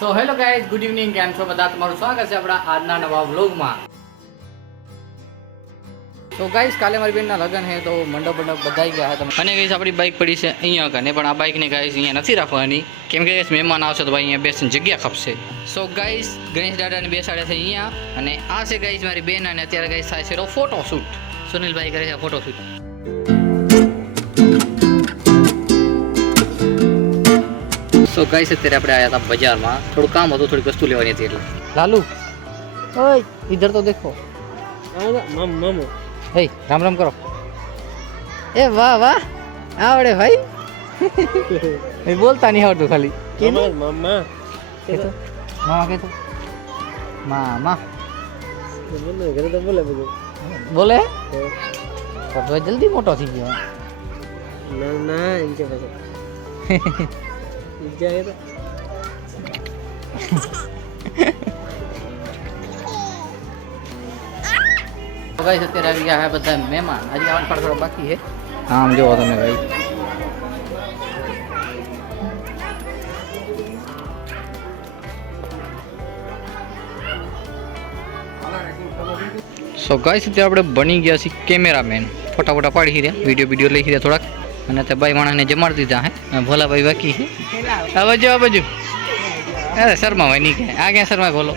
So hello guys, good evening. કેમ છો બધા? તમારું સ્વાગત છે આપણા આજના નવા વ્લોગમાં. તો ગાઈઝ, કાલે મારી બેનના લગ્ન છે તો મંડપ બધાઈ ગયા હતા. અને ગાઈઝ આપણી બાઇક પડી છે અહીંયા કને, પણ આ બાઇકને ગાઈઝ અહીંયા નથી રાખવાની, કેમ કે મહેમાન આવશે તો ભાઈ અહીંયા બેસીને જગ્યા ખપશે. સો ગાઈઝ, ગણેશ દાદાને બેસાડ્યા છે અહીંયા, અને આ છે ગાઈઝ મારી બેન, અને અત્યારે ગાઈઝ થાય છે ફોટો શૂટ. સુનિલભાઈ કરે છે ફોટો શૂટ. સો ગાઈસ, અત્યારે આપણે આયા હતા બજારમાં, થોડું કામ હતું, થોડી વસ્તુ લેવાની હતી એટલે. લાલુ, ઓય ઇધર તો દેખો. મામો હે, રામ રામ કરો. એ વાહ વાહ, આવડે ભાઈ. એ બોલતા નહીં આવડતું ખાલી. મામા કેતો, મામા કેતો, મામા ઘરે તો બોલે બધું બોલે. તો જલ્દી મોટો થઈ ગયો. ના ના એમ કે પછી ગાઈસ, અત્યારે આવી ગયા છે બધા મહેમાન. હજી આવવાનું થોડો બાકી છે. આમ જોવો તમે ભાઈ. સો ગાઈસ, અત્યારે આપણે બની ગયા છીએ કેમેરામેન. ફોટા પાડી રહ્યા, વિડીયો લઈ રહ્યા થોડાક, અને તે ભાઈ માણસને જમાડી દીધા હે. ભોલાભાઈ બાકી છે. આ બાજુ અરે શર્મા ભાઈ નહીં કે આ ક્યાં શર્મા બોલો.